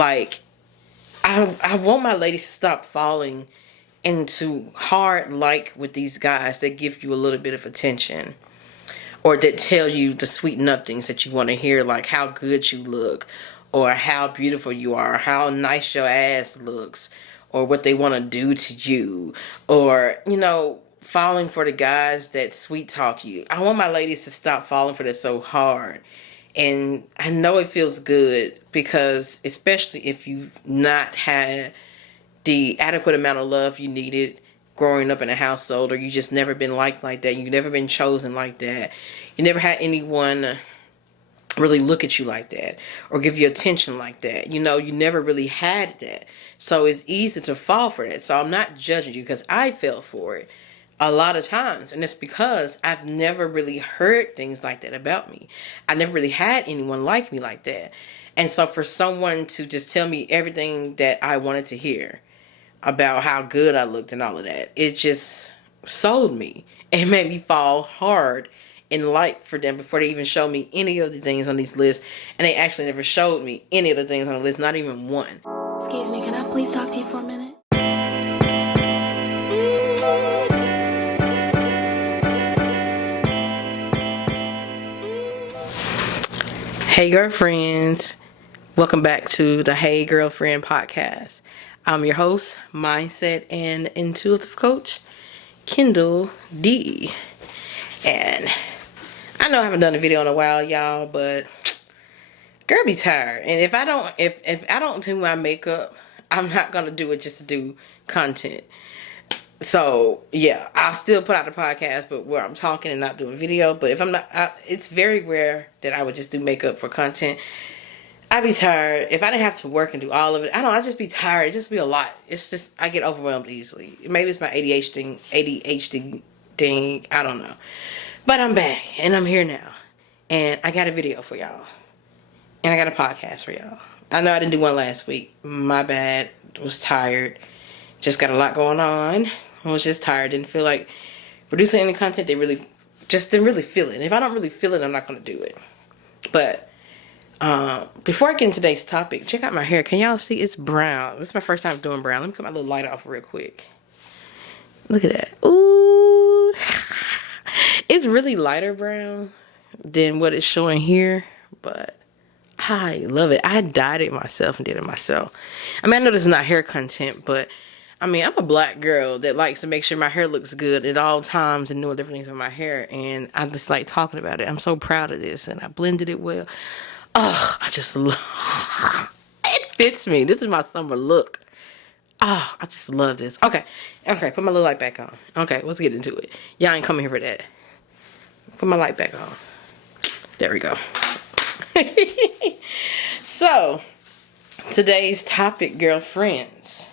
Like, I want my ladies to stop falling into hard like with these guys that give you a little bit of attention, or that tell you the sweeten up things that you want to hear, like how good you look, or how beautiful you are, how nice your ass looks, or what they want to do to you, or, you know, falling for the guys that sweet talk you. I want my ladies to stop falling for that so hard. And I know it feels good, because especially if you've not had the adequate amount of love you needed growing up in a household, or you just never been liked like that, you've never been chosen like that, you never had anyone really look at you like that or give you attention like that, you know, you never really had that. So it's easy to fall for that. So I'm not judging you, because I fell for it a lot of times, and it's because I've never really heard things like that about me. I never really had anyone like me like that. And so for someone to just tell me everything that I wanted to hear about how good I looked and all of that, it just sold me. It made me fall hard in light for them before they even showed me any of the things on these lists. And they actually never showed me any of the things on the list, not even one. Excuse me, can I please talk to you for a minute? Hey girlfriends, welcome back to the Hey Girlfriend podcast. I'm your host, mindset and intuitive coach, Kindall D. And I know I haven't done a video in a while, y'all, but girl be tired. And if I don't do my makeup, I'm not gonna do it just to do content. So yeah, I'll still put out the podcast, but where I'm talking and not doing video. But if I'm not, it's very rare that I would just do makeup for content. I'd be tired. If I didn't have to work and do all of it, I'd just be tired. It'd just be a lot. It's just, I get overwhelmed easily. Maybe it's my ADHD thing. I don't know. But I'm back and I'm here now. And I got a video for y'all. And I got a podcast for y'all. I know I didn't do one last week. My bad. Was tired. Just got a lot going on. I was just tired. Didn't feel like producing any content. Didn't really feel it. And if I don't really feel it, I'm not going to do it. But before I get into today's topic, check out my hair. Can y'all see? It's brown. This is my first time doing brown. Let me cut my little light off real quick. Look at that. Ooh. It's really lighter brown than what it's showing here. But I love it. I dyed it myself and did it myself. I mean, I know this is not hair content, but I mean, I'm a black girl that likes to make sure my hair looks good at all times and doing different things with my hair. And I just like talking about it. I'm so proud of this. And I blended it well. Oh, I just love it. Fits me. This is my summer look. Oh, I just love this. Okay. Put my little light back on. Okay, let's get into it. Y'all ain't coming here for that. Put my light back on. There we go. So, today's topic, girlfriends.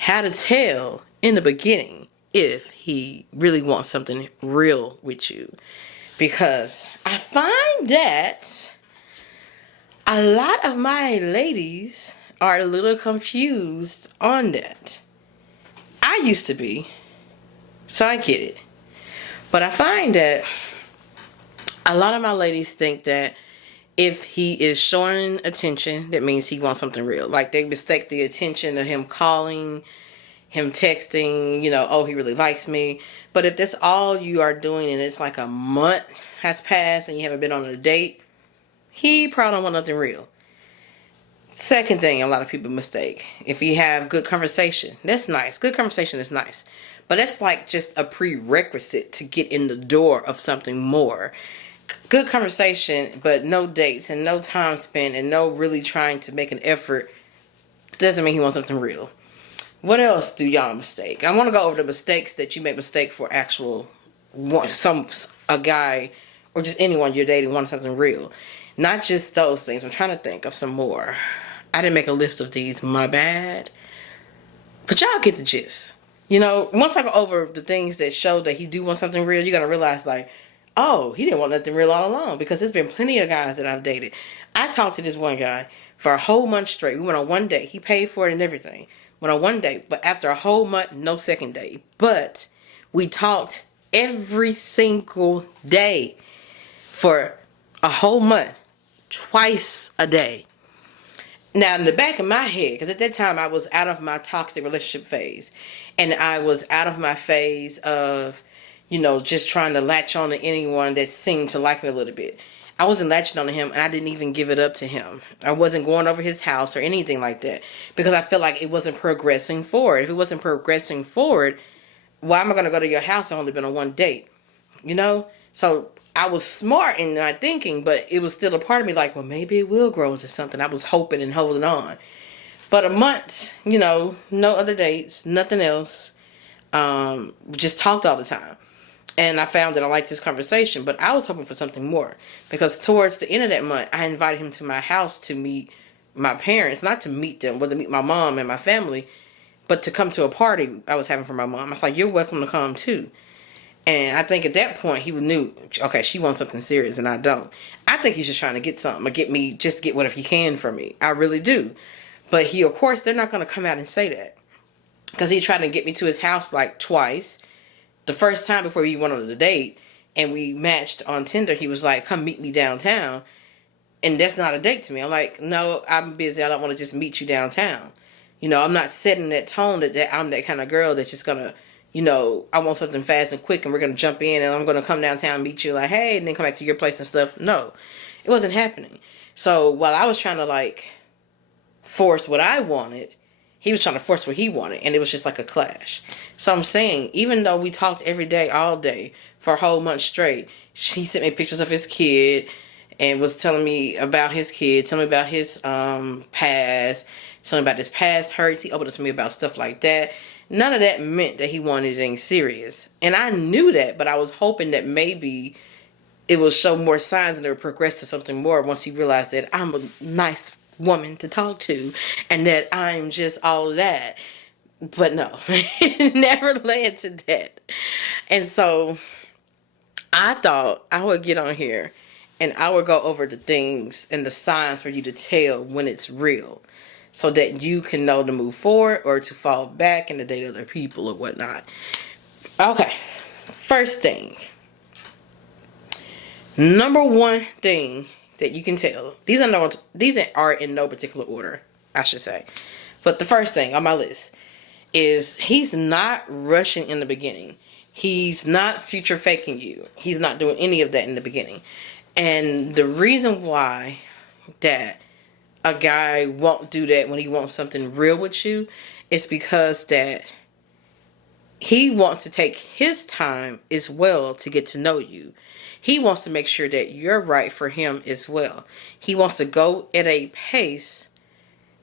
How to tell in the beginning if he really wants something real with you. Because I find that a lot of my ladies are a little confused on that. I used to be, so I get it. But I find that a lot of my ladies think that if he is showing attention, that means he wants something real. Like, they mistake the attention of him calling, him texting, you know, oh, he really likes me. But if that's all you are doing and it's like a month has passed and you haven't been on a date, he probably don't want nothing real. Second thing a lot of people mistake, if you have good conversation, that's nice. Good conversation is nice. But that's like just a prerequisite to get in the door of something more. Good conversation, but no dates and no time spent and no really trying to make an effort doesn't mean he wants something real. What else do y'all mistake? I want to go over the mistakes that you make mistake for actual a guy or just anyone you're dating wanting something real. Not just those things. I'm trying to think of some more. I didn't make a list of these. My bad. But y'all get the gist. You know, once I go over the things that show that he do want something real, you're going to realize, like, oh, he didn't want nothing real all along. Because there's been plenty of guys that I've dated. I talked to this one guy for a whole month straight. We went on one date. He paid for it and everything. Went on one date. But after a whole month, no second date. But we talked every single day for a whole month. Twice a day. Now, in the back of my head, because at that time I was out of my toxic relationship phase, and I was out of my phase of, just trying to latch on to anyone that seemed to like me a little bit. I wasn't latching on to him, and I didn't even give it up to him. I wasn't going over his house or anything like that because I felt like it wasn't progressing forward. If it wasn't progressing forward, why am I going to go to your house? I've only been on one date, So I was smart in my thinking, but it was still a part of me like, well, maybe it will grow into something. I was hoping and holding on. But a month, no other dates, nothing else. Just talked all the time. And I found that I liked this conversation, but I was hoping for something more. Because towards the end of that month, I invited him to my house to meet my parents. Not to meet them, but to meet my mom and my family. But to come to a party I was having for my mom. I was like, you're welcome to come too. And I think at that point, he knew, okay, she wants something serious and I don't. I think he's just trying to get something or get whatever he can from me. I really do. But of course, they're not going to come out and say that. Because he tried to get me to his house like twice. The first time before we went on the date and we matched on Tinder, he was like, come meet me downtown. And that's not a date to me. I'm like, no, I'm busy. I don't want to just meet you downtown. I'm not setting that tone that I'm that kind of girl that's just going to, I want something fast and quick and we're going to jump in and I'm going to come downtown and meet you like, hey, and then come back to your place and stuff. No, it wasn't happening. So while I was trying to force what I wanted, he was trying to force what he wanted, and it was just like a clash. So I'm saying, even though we talked every day, all day, for a whole month straight, he sent me pictures of his kid and was telling me about his kid, telling me about his past, telling me about his past hurts. He opened up to me about stuff like that. None of that meant that he wanted anything serious. And I knew that, but I was hoping that maybe it would show more signs and it would progress to something more once he realized that I'm a nice woman to talk to and that I'm just all that. But no, it never led to that. And so I thought I would get on here and I would go over the things and the signs for you to tell when it's real so that you can know to move forward or to fall back and to date other people or whatnot. Okay, first thing. Number one thing that you can tell. These are in no particular order, I should say. But the first thing on my list is he's not rushing in the beginning. He's not future faking you. He's not doing any of that in the beginning. And the reason why that a guy won't do that when he wants something real with you is because that he wants to take his time as well to get to know you. He wants to make sure that you're right for him as well. He wants to go at a pace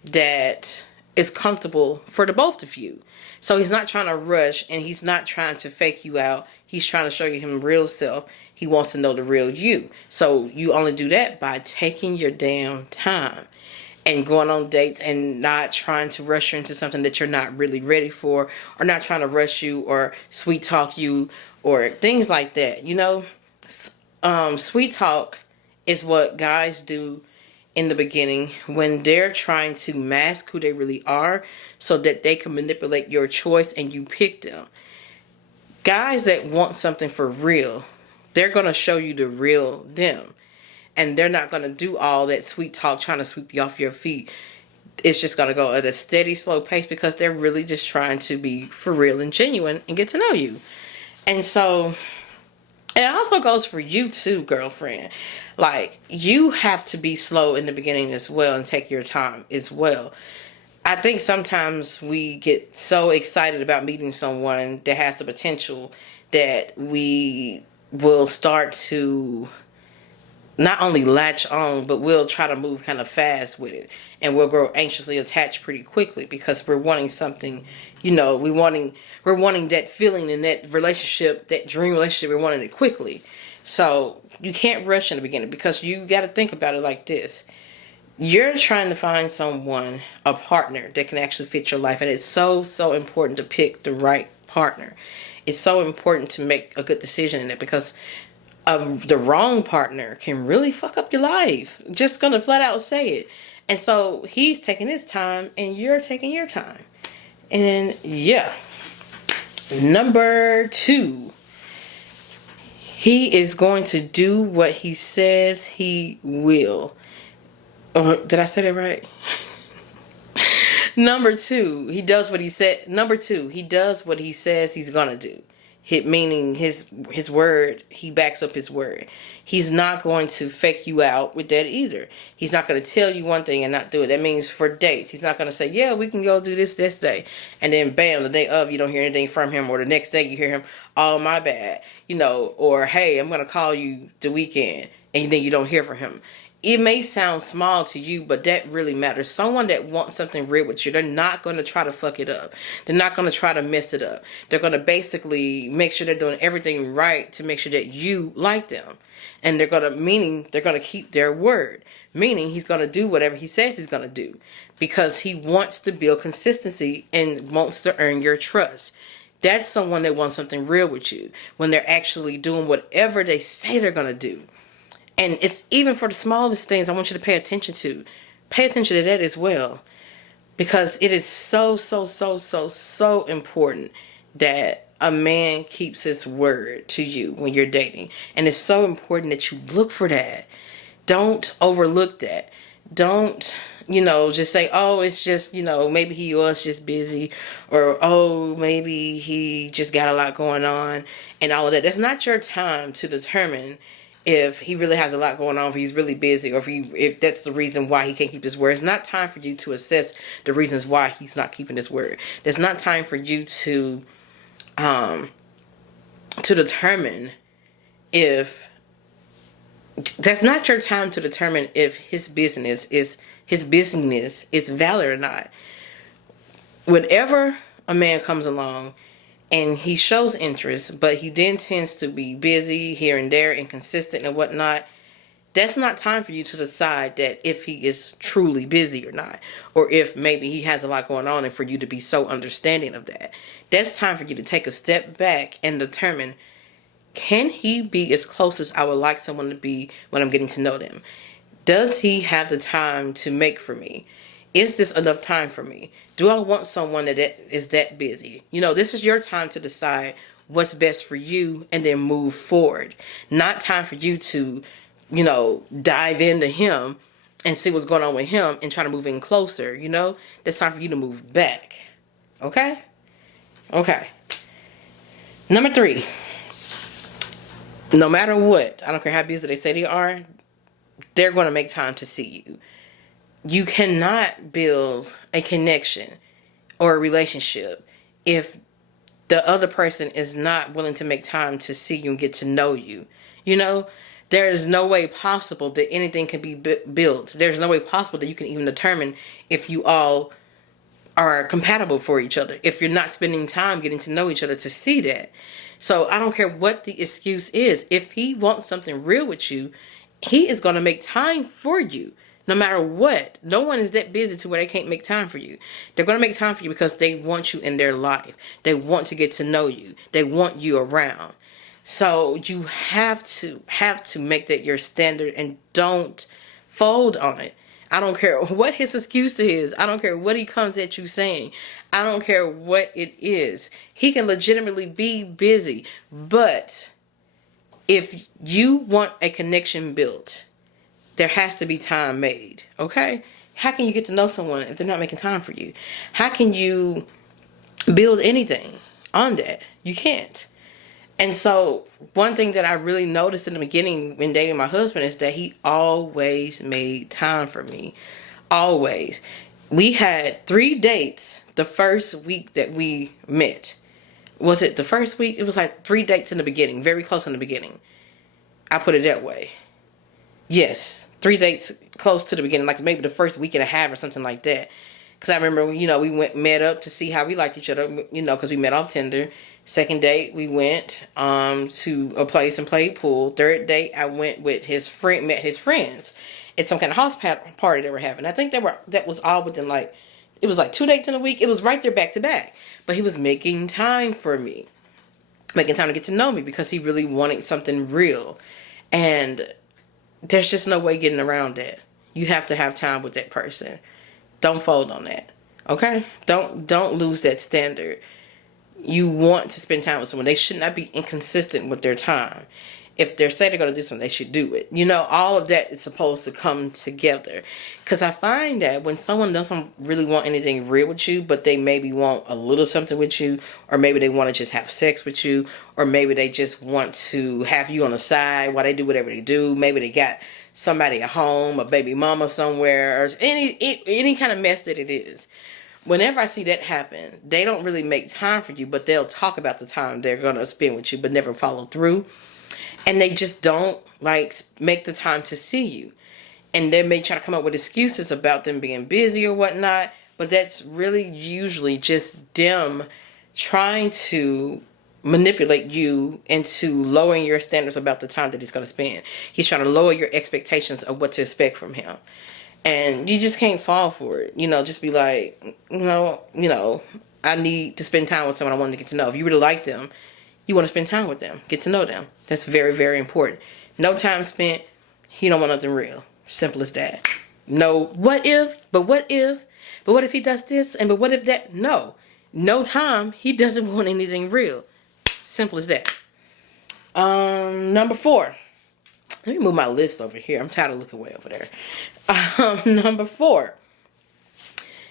that is comfortable for the both of you. So he's not trying to rush and he's not trying to fake you out. He's trying to show you his real self. He wants to know the real you. So you only do that by taking your damn time and going on dates and not trying to rush you into something that you're not really ready for, or not trying to rush you or sweet talk you or things like that. Sweet talk is what guys do in the beginning when they're trying to mask who they really are so that they can manipulate your choice and you pick them. Guys that want something for real, they're going to show you the real them. And they're not going to do all that sweet talk trying to sweep you off your feet. It's just going to go at a steady, slow pace because they're really just trying to be for real and genuine and get to know you. And so it also goes for you too, girlfriend. You have to be slow in the beginning as well and take your time as well. I think sometimes we get so excited about meeting someone that has the potential that we will start to not only latch on, but we'll try to move kind of fast with it. And we'll grow anxiously attached pretty quickly because we're wanting something, we're wanting that feeling in that relationship, that dream relationship, we're wanting it quickly. So you can't rush in the beginning because you got to think about it like this. You're trying to find someone, a partner that can actually fit your life. And it's so, so important to pick the right partner. It's so important to make a good decision in it because the wrong partner can really fuck up your life. Just gonna flat out say it. And so he's taking his time and you're taking your time. And yeah. Number 2. He is going to do what he says he will. Or did I say that right? Number two, he does what he said. Number two, he does what he says he's gonna do. Meaning his word, he backs up his word. He's not going to fake you out with that either. He's not going to tell you one thing and not do it. That means for dates, he's not going to say, yeah, we can go do this day. And then bam, the day of, you don't hear anything from him. Or the next day you hear him, oh, my bad. Or hey, I'm going to call you the weekend. And then you don't hear from him. It may sound small to you, but that really matters. Someone that wants something real with you, they're not going to try to fuck it up. They're not going to try to mess it up. They're going to basically make sure they're doing everything right to make sure that you like them. And they're going to keep their word. Meaning he's going to do whatever he says he's going to do. Because he wants to build consistency and wants to earn your trust. That's someone that wants something real with you. When they're actually doing whatever they say they're going to do. And it's even for the smallest things I want you to pay attention to. Pay attention to that as well. Because it is so important that a man keeps his word to you when you're dating. And it's so important that you look for that. Don't overlook that. Don't, just say, oh, it's just, maybe he was just busy. Or, oh, maybe he just got a lot going on. And all of that. That's not your time to determine if he really has a lot going on, if he's really busy, or if that's the reason why he can't keep his word. It's not time for you to assess the reasons why he's not keeping his word. There's not time for you to determine if... That's not your time to determine if his business is valid or not. Whenever a man comes along and he shows interest, but he then tends to be busy here and there, inconsistent and whatnot, that's not time for you to decide that if he is truly busy or not. Or if maybe he has a lot going on and for you to be so understanding of that. That's time for you to take a step back and determine, can he be as close as I would like someone to be when I'm getting to know them? Does he have the time to make for me? Is this enough time for me? Do I want someone that is that busy? This is your time to decide what's best for you and then move forward. Not time for you to, dive into him and see what's going on with him and try to move in closer, It's time for you to move back. Okay? Okay. Number 3. No matter what, I don't care how busy they say they are, they're going to make time to see you. You cannot build a connection or a relationship if the other person is not willing to make time to see you and get to know you. There is no way possible that anything can be built. There's no way possible that you can even determine if you all are compatible for each other, if you're not spending time getting to know each other to see that. So I don't care what the excuse is. If he wants something real with you, he is going to make time for you. No matter what. No one is that busy to where they can't make time for you. They're going to make time for you because they want you in their life. They want to get to know you. They want you around. So you have to make that your standard and don't fold on it. I don't care what his excuse is. I don't care what he comes at you saying. I don't care what it is. He can legitimately be busy. But if you want a connection built, there has to be time made, okay? How can you get to know someone if they're not making time for you? How can you build anything on that? You can't. And so one thing that I really noticed in the beginning when dating my husband is that he always made time for me. Always. We had 3 dates the first week that we met. Was it the first week? It was like 3 dates in the beginning, very close in the beginning. I put it that way. Yes, 3 dates close to the beginning, like maybe the first week and a half or something like that. Because I remember, we met up to see how we liked each other, because we met off Tinder. Second date, we went to a place and played pool. Third date, I went with met his friends at some kind of house party they were having. I think that was all within it was like 2 dates in a week. It was right there back to back. But he was making time for me, making time to get to know me because he really wanted something real. And there's just no way getting around that. You have to have time with that person. Don't fold on that. Okay? Don't lose that standard. You want to spend time with someone. They should not be inconsistent with their time. if they're saying they're going to do something, they should do it. You know, all of that is supposed to come together. Because I find that when someone doesn't really want anything real with you, but they maybe want a little something with you, or maybe they want to just have sex with you, or maybe they just want to have you on the side while they do whatever they do. Maybe they got somebody at home, a baby mama somewhere, or any kind of mess that it is. Whenever I see that happen, they don't really make time for you, but they'll talk about the time they're going to spend with you, but never follow through. And they just don't like make the time to see you. And they may try to come up with excuses about them being busy or whatnot. But that's really usually just them trying to manipulate you into lowering your standards about the time that he's going to spend. He's trying to lower your expectations of what to expect from him. And you just can't fall for it. You know, just be like, I need to spend time with someone I want to get to know. If you really like them, you want to spend time with them. Get to know them. That's very, very important. No time spent. He don't want nothing real. Simple as that. No, what if? But what if? But what if he does this? And but what if that? No. No time. He doesn't want anything real. Simple as that. Number 4. Let me move my list over here. I'm tired of looking way over there. Number 4.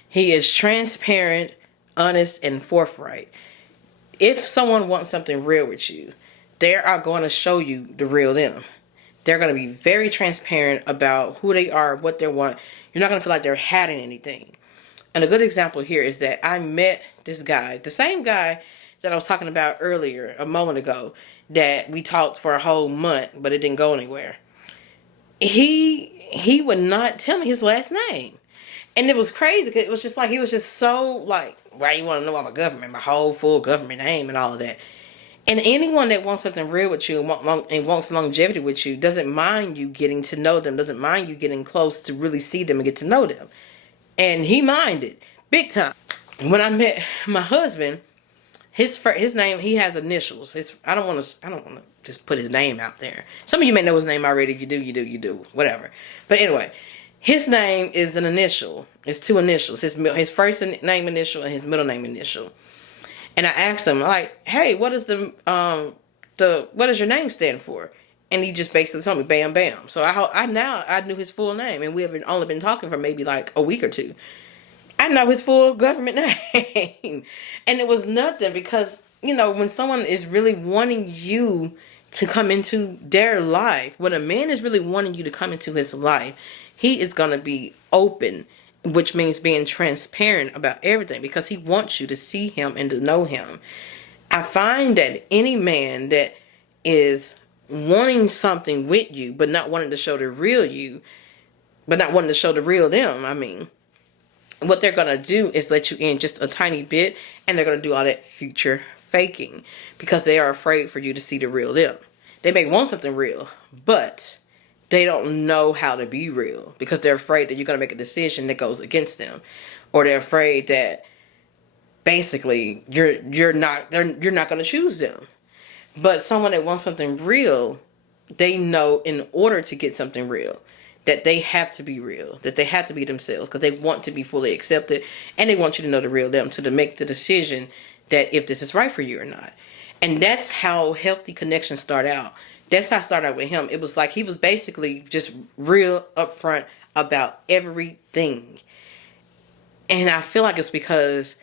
He is transparent, honest, and forthright. If someone wants something real with you, they are going to show you the real them. They're going to be very transparent about who they are, what they want. You're not going to feel like they're hiding anything. And a good example here is that I met this guy, the same guy that I was talking about earlier, a moment ago, that we talked for a whole month, but it didn't go anywhere. He would not tell me his last name. And it was crazy because it was just like, he was just so like, why you want to know my government, my whole full government name and all of that. And anyone that wants something real with you and wants longevity with you doesn't mind you getting to know them, doesn't mind you getting close to really see them and get to know them. And he minded big time. When I met my husband, his name, he has initials. I don't want to just put his name out there. Some of you may know his name already. If you do, whatever. But anyway, his name is an initial. It's 2 initials. His first name initial and his middle name initial. And I asked him, like, hey, what is what does your name stand for? And he just basically told me, bam, bam. So I knew his full name, and we have only been talking for maybe like a week or 2. I know his full government name. And it was nothing because, when someone is really wanting you to come into their life, when a man is really wanting you to come into his life, he is going to be open, which means being transparent about everything because he wants you to see him and to know him. I find that any man that is wanting something with you, but not wanting to show the real you, but not wanting to show the real them, what they're going to do is let you in just a tiny bit, and they're going to do all that future faking because they are afraid for you to see the real them. They may want something real, but they don't know how to be real because they're afraid that you're going to make a decision that goes against them, or they're afraid that basically you're not going to choose them. But someone that wants something real, they know in order to get something real that they have to be real, that they have to be themselves because they want to be fully accepted, and they want you to know the real them to make the decision that if this is right for you or not. And that's how healthy connections start out. That's how I started out with him. It was like he was basically just real upfront about everything. And I feel like it's because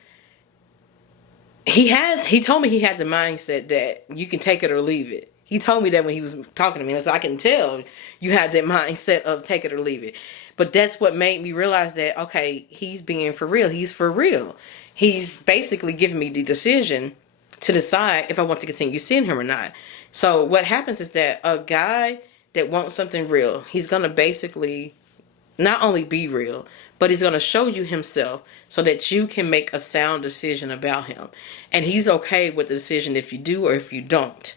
he told me he had the mindset that you can take it or leave it. He told me that when he was talking to me. So I can tell you had that mindset of take it or leave it. But that's what made me realize that, okay, he's being for real. He's for real. He's basically giving me the decision to decide if I want to continue seeing him or not. So what happens is that a guy that wants something real, he's going to basically not only be real, but he's going to show you himself so that you can make a sound decision about him. And he's okay with the decision if you do or if you don't.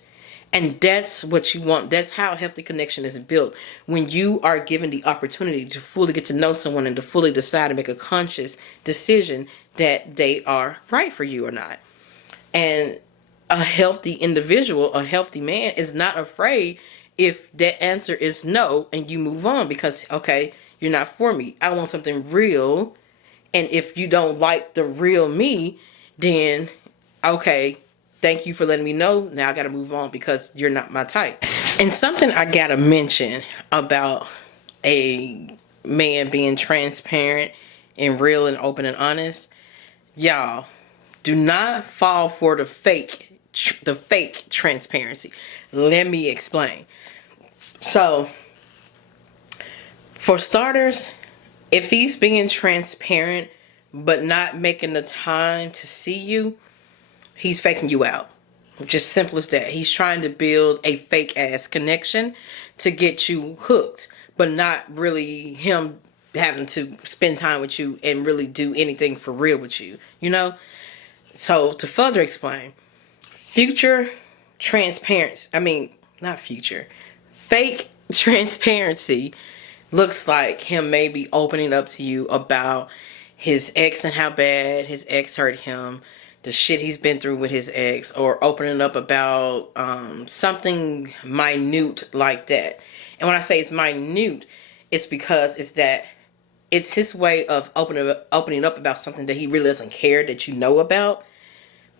And that's what you want. That's how a healthy connection is built. When you are given the opportunity to fully get to know someone and to fully decide to make a conscious decision that they are right for you or not. And a healthy individual, a healthy man is not afraid if that answer is no and you move on because, okay, you're not for me. I want something real. And if you don't like the real me, then, okay, thank you for letting me know. Now I got to move on because you're not my type. And something I gotta mention about a man being transparent and real and open and honest, y'all, do not fall for the fake transparency. Let me explain. So, for starters, if he's being transparent but not making the time to see you, he's faking you out. Just simple as that. He's trying to build a fake ass connection to get you hooked, but not really him having to spend time with you and really do anything for real with you, you know? So to further explain, future transparency, not future, fake transparency looks like him maybe opening up to you about his ex and how bad his ex hurt him, the shit he's been through with his ex, or opening up about something minute like that. And when I say it's minute, it's because it's his way of opening up about something that he really doesn't care that you know about.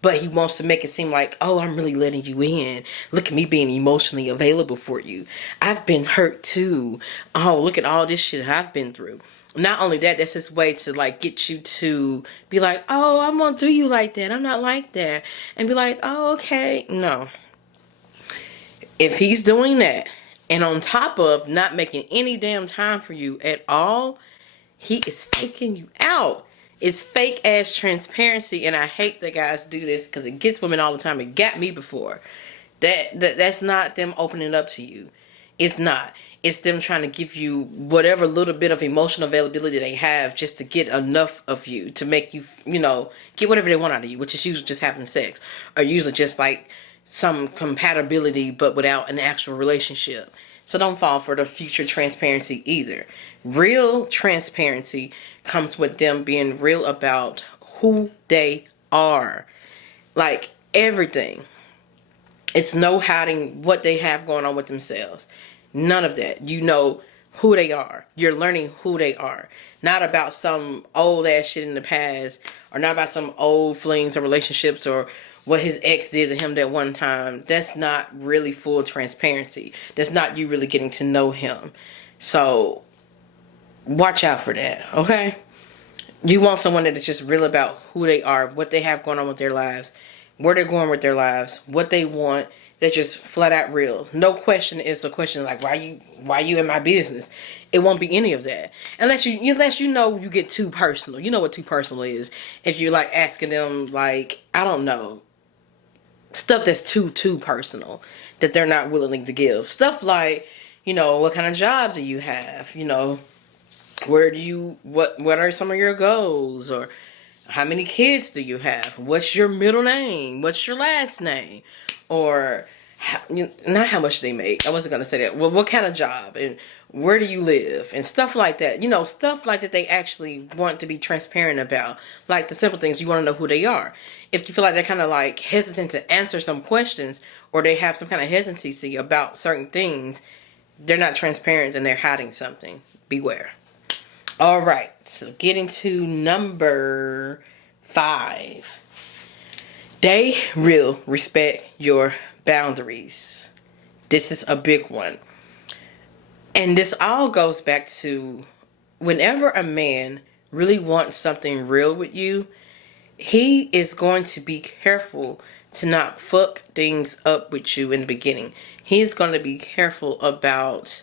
But he wants to make it seem like, oh, I'm really letting you in. Look at me being emotionally available for you. I've been hurt too. Oh, look at all this shit I've been through. Not only that, that's his way to like get you to be like, oh, I won't do you like that. I'm not like that. And be like, oh, okay. No. If he's doing that, and on top of not making any damn time for you at all, he is faking you out. It's fake ass transparency, and I hate that guys do this because it gets women all the time. It got me before. That's not them opening up to you. It's not. It's them trying to give you whatever little bit of emotional availability they have just to get enough of you to make you, get whatever they want out of you, which is usually just having sex, or usually just like some compatibility but without an actual relationship. So don't fall for the future transparency either. Real transparency comes with them being real about who they are. Like everything. It's no hiding what they have going on with themselves. None of that. You know who they are. You're learning who they are. Not about some old ass shit in the past, or not about some old flings or relationships or what his ex did to him that one time. That's not really full transparency. That's not you really getting to know him. So watch out for that, okay? You want someone that is just real about who they are, what they have going on with their lives, where they're going with their lives, what they want. They're just flat out real. No question is a question like, why you in my business? It won't be any of that. Unless you know you get too personal. You know what too personal is. If you're like asking them like, I don't know, stuff that's too personal that they're not willing to give. Stuff like, what kind of job do you have? What are some of your goals? Or how many kids do you have? What's your middle name? What's your last name? Or not how much they make. I wasn't going to say that. Well, what kind of job? And where do you live? And stuff like that. Stuff like that they actually want to be transparent about. Like the simple things, you want to know who they are. If you feel like they're kind of like hesitant to answer some questions, or they have some kind of hesitancy about certain things, they're not transparent and they're hiding something. Beware. All right. So getting to number 5. They will respect your boundaries. This is a big one. And this all goes back to whenever a man really wants something real with you, he is going to be careful to not fuck things up with you in the beginning. He is going to be careful about,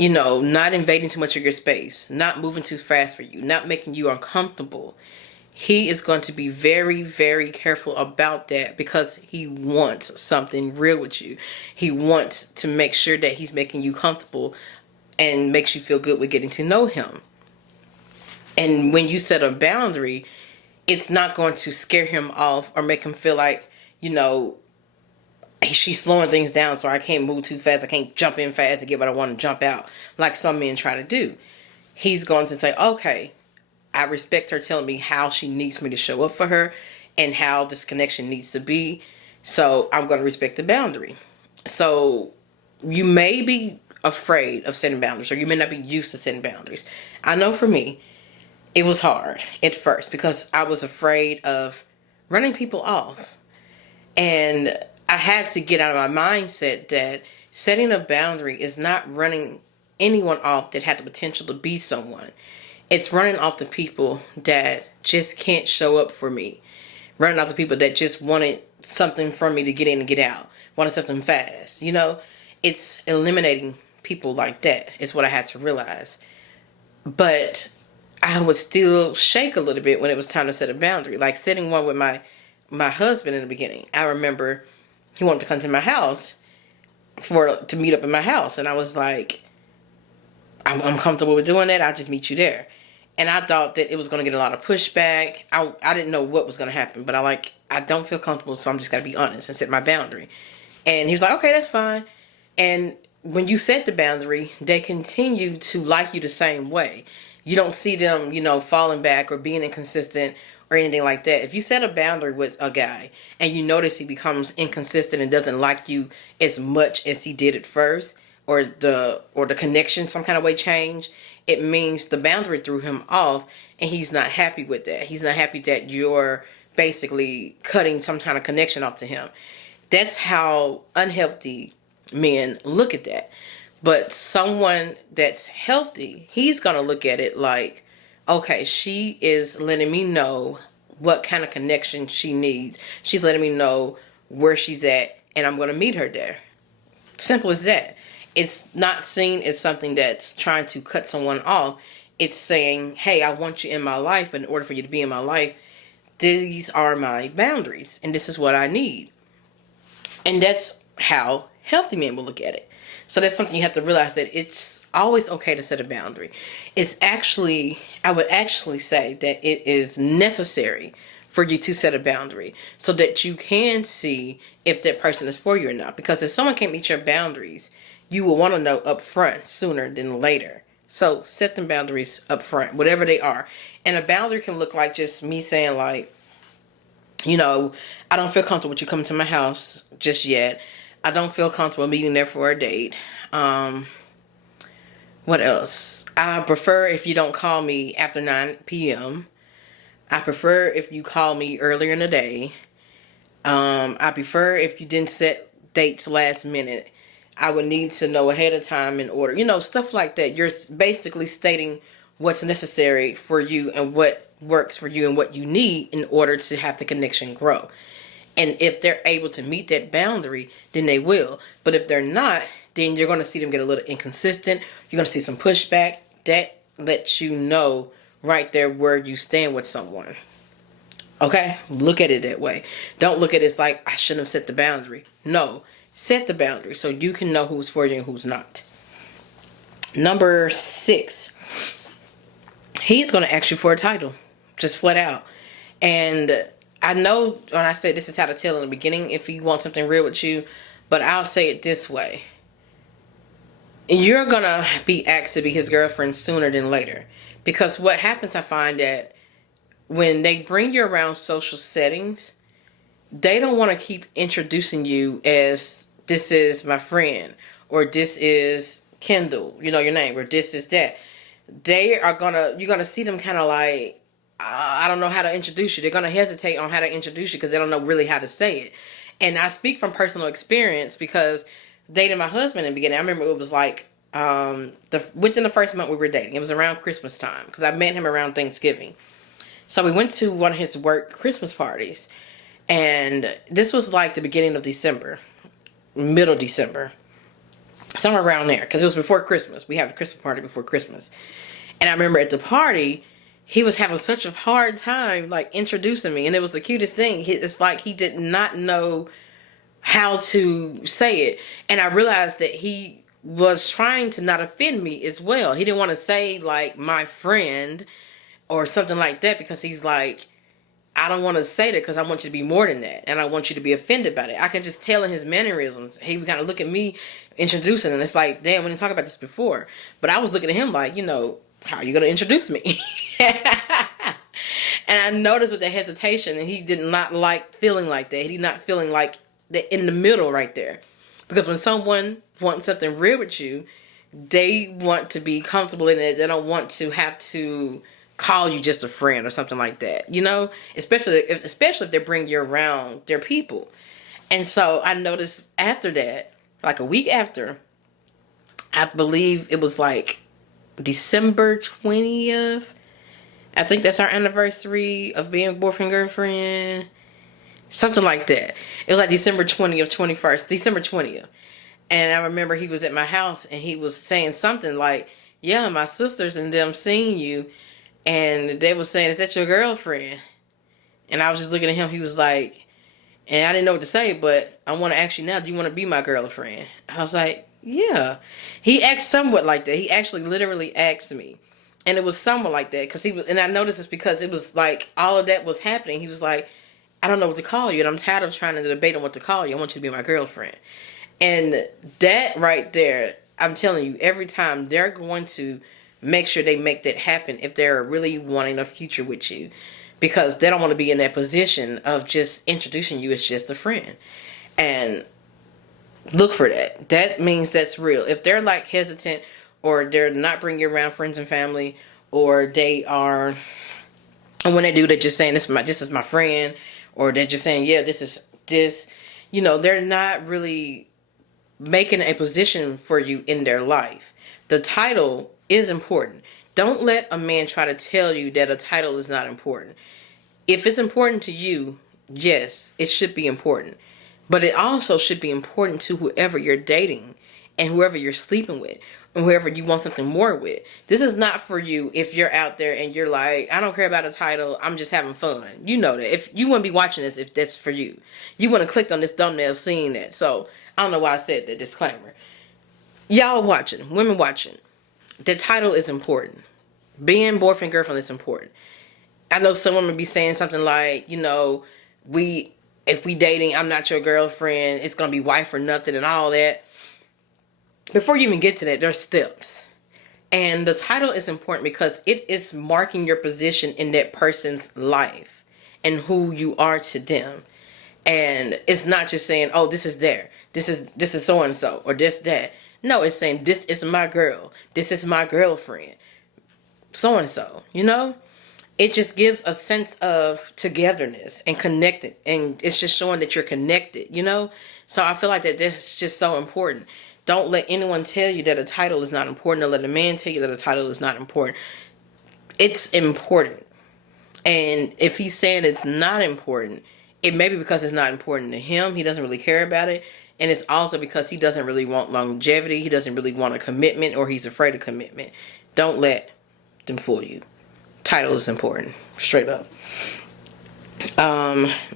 not invading too much of your space, not moving too fast for you, not making you uncomfortable. He is going to be very, very careful about that because he wants something real with you. He wants to make sure that he's making you comfortable and makes you feel good with getting to know him. And when you set a boundary, it's not going to scare him off or make him feel like, she's slowing things down so I can't move too fast. I can't jump in fast to get what I want to jump out like some men try to do. He's going to say, okay, I respect her telling me how she needs me to show up for her and how this connection needs to be. So I'm going to respect the boundary. So you may be afraid of setting boundaries, or you may not be used to setting boundaries. I know for me, it was hard at first because I was afraid of running people off. And I had to get out of my mindset that Setting a boundary is not running anyone off that had the potential to be someone. It's running off the people that just can't show up for me. Running off the people that just wanted something from me to get in and get out. Wanted something fast. It's eliminating people like that is what I had to realize. But I would still shake a little bit when it was time to set a boundary. Like setting one with my husband in the beginning. I remember he wanted to come to my house to meet up in my house. And I was like, I'm comfortable with doing that. I'll just meet you there. And I thought that it was going to get a lot of pushback. I didn't know what was going to happen. But I don't feel comfortable, so I'm just got to be honest and set my boundary. And he was like, okay, that's fine. And when you set the boundary, they continue to like you the same way. You don't see them, falling back or being inconsistent or anything like that. If you set a boundary with a guy and you notice he becomes inconsistent and doesn't like you as much as he did at first, or the connection some kind of way change, it means the boundary threw him off and he's not happy with that. He's not happy that you're basically cutting some kind of connection off to him. That's how unhealthy men look at that. But someone that's healthy, he's going to look at it like, okay, she is letting me know what kind of connection she needs. She's letting me know where she's at, and I'm going to meet her there. Simple as that. It's not seen as something that's trying to cut someone off. It's saying, hey, I want you in my life, but in order for you to be in my life, these are my boundaries, and this is what I need. And that's how healthy men will look at it. So that's something you have to realize, that it's always okay to set a boundary. I would actually say that it is necessary for you to set a boundary so that you can see if that person is for you or not. Because if someone can't meet your boundaries, you will want to know up front sooner than later. So set them boundaries up front, whatever they are. And a boundary can look like just me saying like, I don't feel comfortable with you coming to my house just yet. I don't feel comfortable meeting there for a date. What else? I prefer if you don't call me after 9 p.m. I prefer if you call me earlier in the day. I prefer if you didn't set dates last minute. I would need to know ahead of time in order. Stuff like that. You're basically stating what's necessary for you and what works for you and what you need in order to have the connection grow. And if they're able to meet that boundary, then they will. But if they're not, then you're going to see them get a little inconsistent. You're going to see some pushback. That lets you know right there where you stand with someone. Okay? Look at it that way. Don't look at it as like, I shouldn't have set the boundary. No. Set the boundary so you can know who's for you and who's not. Number 6. He's going to ask you for a title. Just flat out. And I know when I say this is how to tell in the beginning if he wants something real with you, but I'll say it this way. You're going to be asked to be his girlfriend sooner than later. Because what happens, I find that when they bring you around social settings, they don't want to keep introducing you as this is my friend or this is Kindall, your name, or this is that. You're going to see them kind of like, I don't know how to introduce you. They're going to hesitate on how to introduce you because they don't know really how to say it. And I speak from personal experience because dating my husband in the beginning, I remember it was like within the first month we were dating. It was around Christmas time because I met him around Thanksgiving. So we went to one of his work Christmas parties. And this was like the beginning of December, middle December, somewhere around there because it was before Christmas. We had the Christmas party before Christmas. And I remember at the party, he was having such a hard time like introducing me. And it was the cutest thing. It's like he did not know how to say it. And I realized that he was trying to not offend me as well. He didn't want to say like my friend or something like that because he's like, I don't want to say that because I want you to be more than that. And I want you to be offended by it. I can just tell in his mannerisms. He would kind of look at me introducing and it's like, damn, we didn't talk about this before. But I was looking at him like, how are you going to introduce me? And I noticed with the hesitation, and he did not like feeling like that. He did not feeling like that in the middle right there. Because when someone wants something real with you, they want to be comfortable in it. They don't want to have to call you just a friend or something like that, especially if they bring you around their people. And so I noticed after that, like a week after, I believe it was like December 20th. I think that's our anniversary of being boyfriend, girlfriend. Something like that. It was like December 20th, 21st. December 20th. And I remember he was at my house and he was saying something like, yeah, my sisters and them seen you. And they was saying, is that your girlfriend? And I was just looking at him. He was like, and I didn't know what to say, but I want to ask you now, do you want to be my girlfriend? I was like, yeah. He asked somewhat like that. He actually literally asked me. And it was somewhat like that. Because he was, and I noticed it's because it was like all of that was happening. He was like, I don't know what to call you. And I'm tired of trying to debate on what to call you. I want you to be my girlfriend. And that right there, I'm telling you, every time they're going to make sure they make that happen if they're really wanting a future with you. Because they don't want to be in that position of just introducing you as just a friend. And look for that. That means that's real. If they're like hesitant or they're not bringing you around friends and family, or they are, and when they do, they're just saying this is my friend, or they're just saying, yeah, this is this, they're not really making a position for you in their life. The title is important. Don't let a man try to tell you that a title is not important. If it's important to you, yes, it should be important. But it also should be important to whoever you're dating and whoever you're sleeping with and whoever you want something more with. This is not for you if you're out there and you're like, I don't care about a title, I'm just having fun. You know that. If you wouldn't be watching this if that's for you. You wouldn't have clicked on this thumbnail seeing that. So I don't know why I said that disclaimer. Y'all watching, women watching. The title is important. Being boyfriend, girlfriend is important. I know some women be saying something like, if we dating, I'm not your girlfriend, it's going to be wife or nothing and all that. Before you even get to that, there's steps. And the title is important because it is marking your position in that person's life and who you are to them. And it's not just saying, oh, this is there. This is so-and-so or this, that. No, it's saying this is my girl. This is my girlfriend. So-and-so, It just gives a sense of togetherness and connected. And it's just showing that you're connected, So I feel like that's just so important. Don't let anyone tell you that a title is not important. Don't let a man tell you that a title is not important. It's important. And if he's saying it's not important, it may be because it's not important to him. He doesn't really care about it. And it's also because he doesn't really want longevity. He doesn't really want a commitment, or he's afraid of commitment. Don't let them fool you. Title is important. Straight up.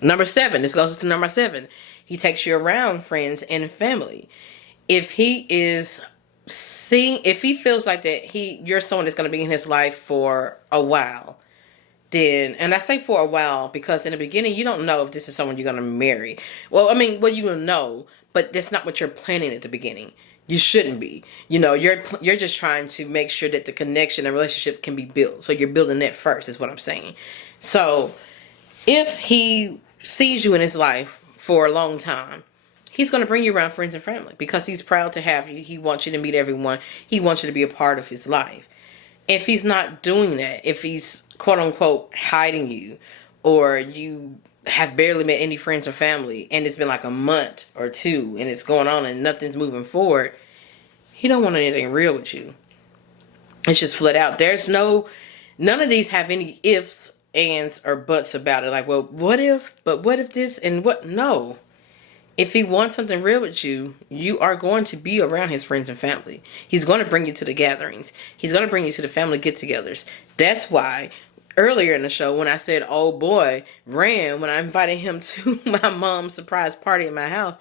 Number 7. This goes to number 7. He takes you around friends and family. If he feels like that you're someone that's going to be in his life for a while, then, and I say for a while because in the beginning you don't know if this is someone you're going to marry. Well, you will know, but that's not what you're planning at the beginning. You shouldn't be. You're just trying to make sure that the connection and relationship can be built. So you're building that first, is what I'm saying. So if he sees you in his life for a long time, he's going to bring you around friends and family because he's proud to have you. He wants you to meet everyone. He wants you to be a part of his life. If he's not doing that, if he's quote unquote hiding you, or you have barely met any friends or family and it's been like a month or two and it's going on and nothing's moving forward, he don't want anything real with you. It's just flat out. None of these have any ifs, ands, or buts about it. Like, well, what if this and what? No. If he wants something real with you, you are going to be around his friends and family. He's going to bring you to the gatherings. He's going to bring you to the family get-togethers. That's why earlier in the show when I said, oh boy, ran when I invited him to my mom's surprise party at my house.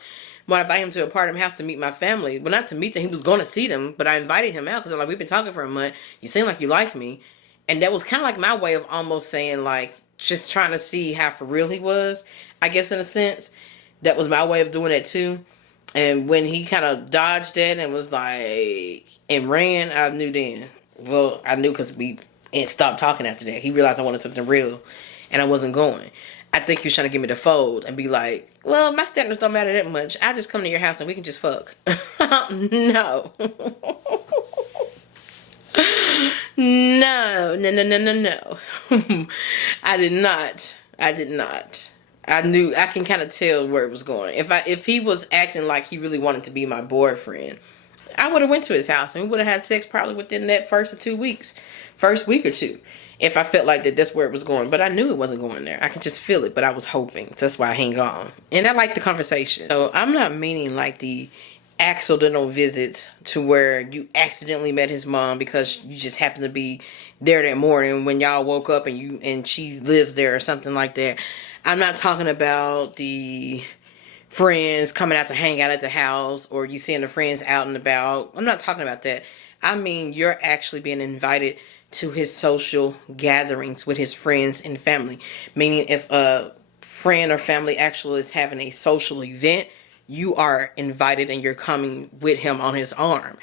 When I invited him to a party at my house to meet my family. Well, not to meet them. He was going to see them, but I invited him out because I'm like, we've been talking for a month. You seem like you like me. And that was kind of like my way of almost saying, like, just trying to see how for real he was, I guess, in a sense. That was my way of doing it too. And when he kind of dodged that and was like, and ran, I knew then. Well, I knew because we stopped talking after that. He realized I wanted something real and I wasn't going. I think he was trying to get me to fold and be like, well, my standards don't matter that much. I just come to your house and we can just fuck. No. No. I did not. I can kind of tell where it was going. If he was acting like he really wanted to be my boyfriend, I would have went to his house and we would have had sex probably within that first week or two. If I felt like that's where it was going. But I knew it wasn't going there. I could just feel it, but I was hoping. So that's why I hang on. And I like the conversation. So I'm not meaning like the accidental visits to where you accidentally met his mom because you just happened to be there that morning when y'all woke up and she lives there or something like that. I'm not talking about the friends coming out to hang out at the house or you seeing the friends out and about. I'm not talking about that. I mean, you're actually being invited to his social gatherings with his friends and family. Meaning if a friend or family actually is having a social event, you are invited and you're coming with him on his arm.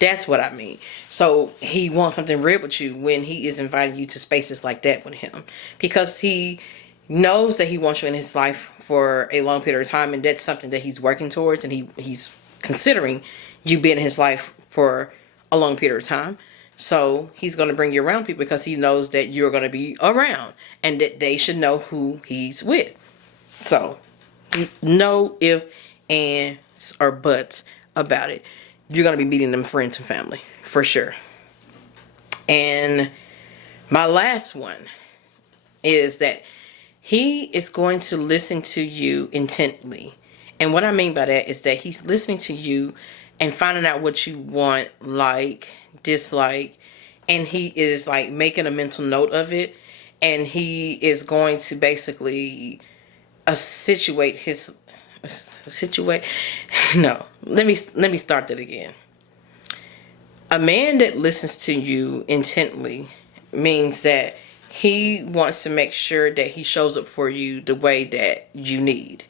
That's what I mean. So he wants something real with you when he is inviting you to spaces like that with him. Because he knows that he wants you in his life for a long period of time, and that's something that he's working towards, and he's considering you being in his life for a long period of time. So he's going to bring you around people because he knows that you're going to be around and that they should know who he's with. So no if, ands, or buts about it. You're going to be meeting them friends and family for sure. And my last one is that he is going to listen to you intently. And what I mean by that is that he's listening to you and finding out what you want, like, dislike, and he is like making a mental note of it, and he is going to basically situate no, let me start that again. A man that listens to you intently means that he wants to make sure that he shows up for you the way that you need.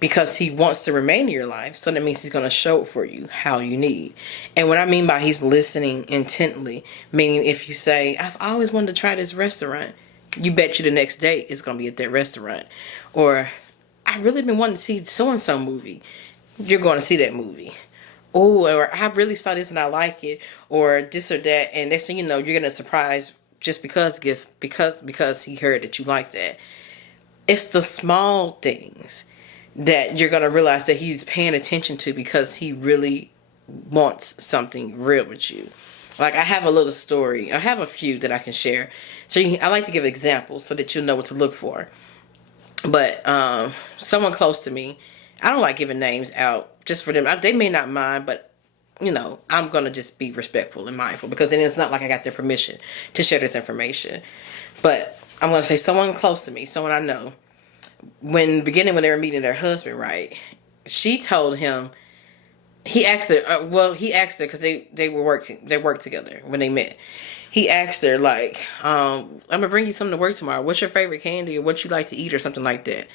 Because he wants to remain in your life, so that means he's going to show it for you how you need. And what I mean by he's listening intently, meaning if you say, I've always wanted to try this restaurant, you bet you the next day it's going to be at that restaurant. Or, I really been wanting to see so-and-so movie. You're going to see that movie. Oh, or I really saw this and I like it. Or this or that. And next thing you know, you're getting a surprise just because he heard that you like that. It's the small things that you're going to realize that he's paying attention to because he really wants something real with you. Like, I have a little story. I have a few that I can share. So I like to give examples so that you'll know what to look for. But someone close to me, I don't like giving names out just for them. They may not mind, but, you know, I'm going to just be respectful and mindful because then it's not like I got their permission to share this information. But I'm going to say someone close to me, someone I know. When they were meeting their husband, right, she told him, he asked her because they worked together when they met. He asked her, like, I'm gonna bring you something to work tomorrow, what's your favorite candy or what you like to eat or something like that.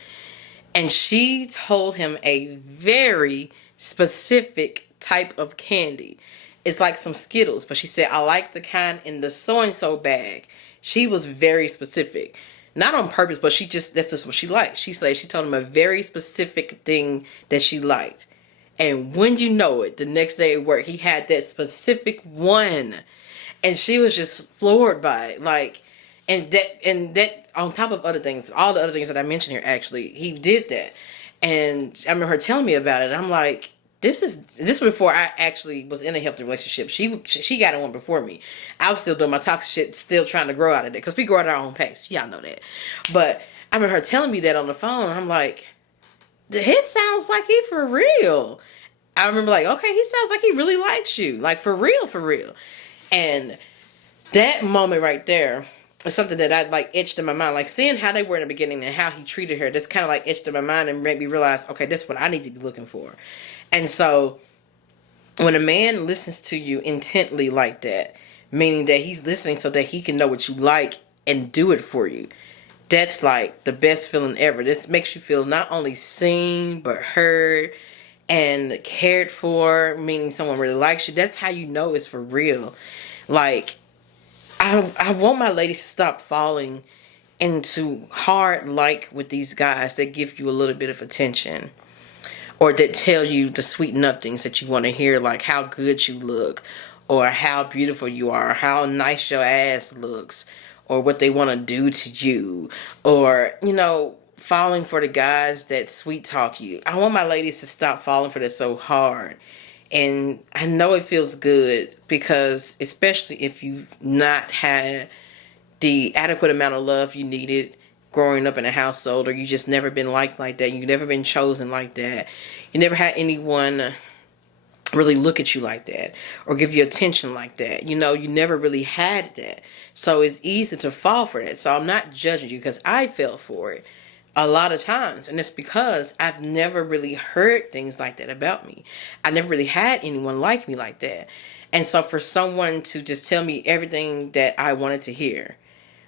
And she told him a very specific type of candy. It's like some Skittles, but she said, I like the kind in the so-and-so bag. She was very specific. Not on purpose, but that's just what she liked. She told him a very specific thing that she liked. And when you know it, the next day at work, he had that specific one. And she was just floored by it. Like, and that on top of other things, all the other things that I mentioned here, actually, he did that. And I remember her telling me about it. And I'm like, this was before I actually was in a healthy relationship. She got in one before me. I was still doing my toxic shit, still trying to grow out of it. Because we grow at our own pace. Y'all know that. But I remember her telling me that on the phone. I'm like, his sounds like he for real. I remember like, okay, he sounds like he really likes you. Like, for real, for real. And that moment right there is something that I like etched in my mind. Like, seeing how they were in the beginning and how he treated her, that's kind of like etched in my mind and made me realize, okay, that's what I need to be looking for. And so when a man listens to you intently like that, meaning that he's listening so that he can know what you like and do it for you, that's like the best feeling ever. This makes you feel not only seen, but heard and cared for, meaning someone really likes you. That's how you know it's for real. Like, I want my ladies to stop falling into hard like with these guys that give you a little bit of attention. Or that tell you the sweet nothings that you want to hear, like how good you look, or how beautiful you are, or how nice your ass looks, or what they want to do to you, or, you know, falling for the guys that sweet talk you. I want my ladies to stop falling for that so hard. And I know it feels good because, especially if you've not had the adequate amount of love you needed growing up in a household, or you just never been liked like that, you've never been chosen like that, you never had anyone really look at you like that or give you attention like that. You never really had that. So it's easy to fall for that. So I'm not judging you, because I fell for it a lot of times. And it's because I've never really heard things like that about me. I never really had anyone like me like that. And so for someone to just tell me everything that I wanted to hear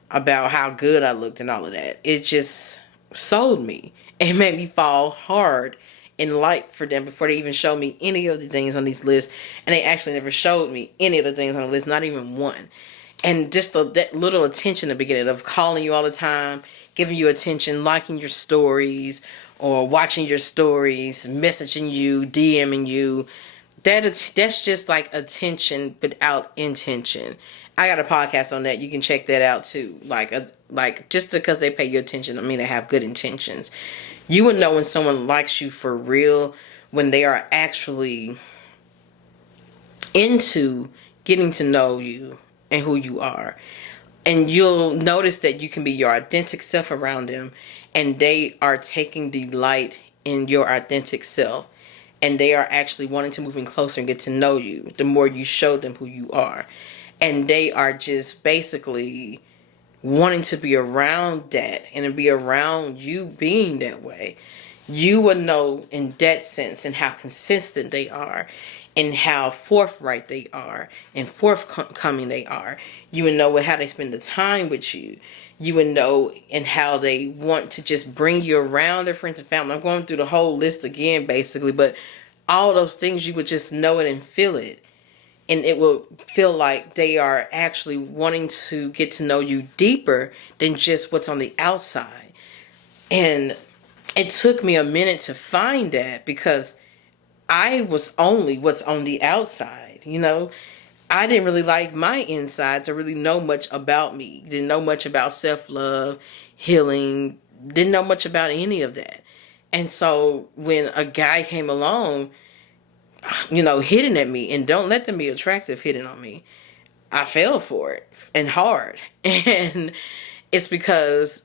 about how good I looked and all of that, it just sold me. It made me fall hard in light for them before they even showed me any of the things on these lists. And they actually never showed me any of the things on the list, not even one. And just that little attention at the beginning of calling you all the time, giving you attention, liking your stories, or watching your stories, messaging you, DMing you, that's just like attention without intention. I got a podcast on that. You can check that out too. Like just because they pay you attention, I mean they have good intentions. You would know when someone likes you for real, when they are actually into getting to know you and who you are. And you'll notice that you can be your authentic self around them, and they are taking delight in your authentic self. And they are actually wanting to move in closer and get to know you the more you show them who you are. And they are just basically wanting to be around that and to be around you being that way. You will know in that sense, and how consistent they are, and how forthright they are, and forthcoming they are. You would know how they spend the time with you. You would know and how they want to just bring you around their friends and family. I'm going through the whole list again, basically, but all those things, you would just know it and feel it. And it will feel like they are actually wanting to get to know you deeper than just what's on the outside. And it took me a minute to find that, because I was only what's on the outside, I didn't really like my insides or really know much about me. Didn't know much about self-love, healing. Didn't know much about any of that. And so when a guy came along, hitting at me, and don't let them be attractive hitting on me, I fell for it, and hard. And it's because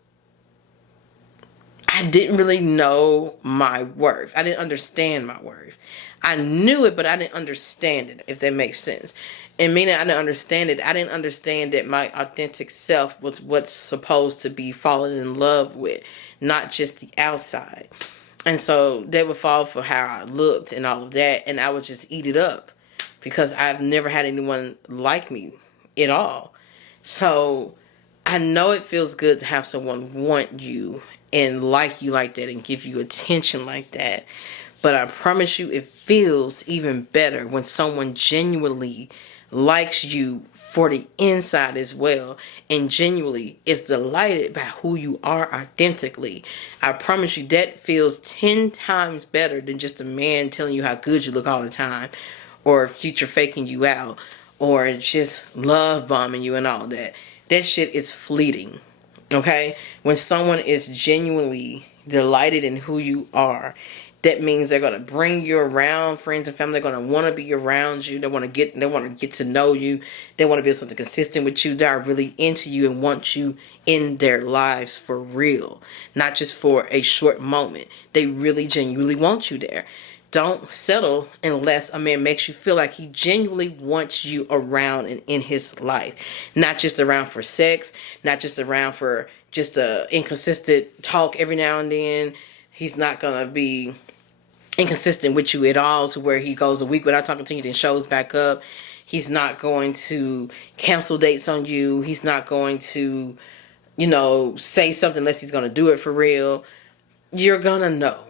I didn't really know my worth. I didn't understand my worth. I knew it, but I didn't understand it, if that makes sense. And meaning I didn't understand it, I didn't understand that my authentic self was what's supposed to be falling in love with, not just the outside. And so they would fall for how I looked and all of that, and I would just eat it up, because I've never had anyone like me at all. So I know it feels good to have someone want you and like you like that and give you attention like that. But I promise you, it feels even better when someone genuinely likes you for the inside as well, and genuinely is delighted by who you are authentically. I promise you, that feels 10 times better than just a man telling you how good you look all the time, or future faking you out, or just love bombing you and all that. That shit is fleeting. Okay? When someone is genuinely delighted in who you are, that means they're going to bring you around friends and family. They're going to want to be around you. They want to get to know you. They want to build something consistent with you. They are really into you and want you in their lives for real, not just for a short moment. They really genuinely want you there. Don't settle unless a man makes you feel like he genuinely wants you around and in his life. Not just around for sex, not just around for just a inconsistent talk every now and then. He's not going to be inconsistent with you at all, to where he goes a week without talking to you, then shows back up. He's not going to cancel dates on you. He's not going to, say something unless he's going to do it for real. You're going to know,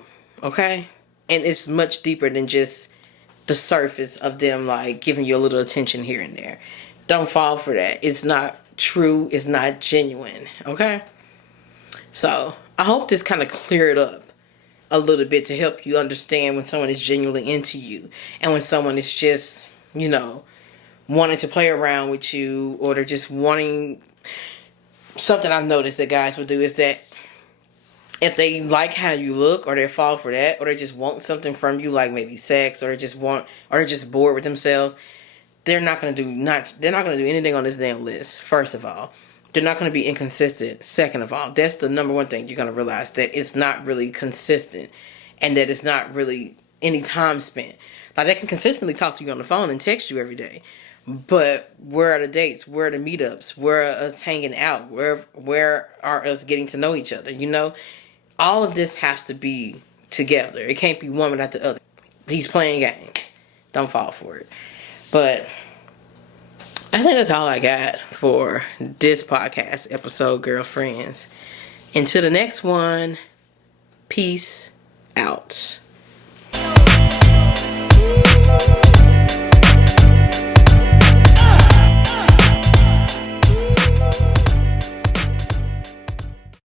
okay? And it's much deeper than just the surface of them, like, giving you a little attention here and there. Don't fall for that. It's not true. It's not genuine, okay? So I hope this kind of cleared up a little bit to help you understand when someone is genuinely into you, and when someone is just, wanting to play around with you, or they're just wanting. Something I've noticed that guys will do is that if they like how you look, or they fall for that, or they just want something from you, like maybe sex, or they're just bored with themselves, they're not gonna do anything on this damn list. First of all, they're not gonna be inconsistent. Second of all, that's the number one thing you're gonna realize, that it's not really consistent, and that it's not really any time spent. Like, they can consistently talk to you on the phone and text you every day, but where are the dates? Where are the meetups? Where are us hanging out? Where are us getting to know each other? All of this has to be together. It can't be one without the other. He's playing games. Don't fall for it. But I think that's all I got for this podcast episode, girlfriends. Until the next one, peace out.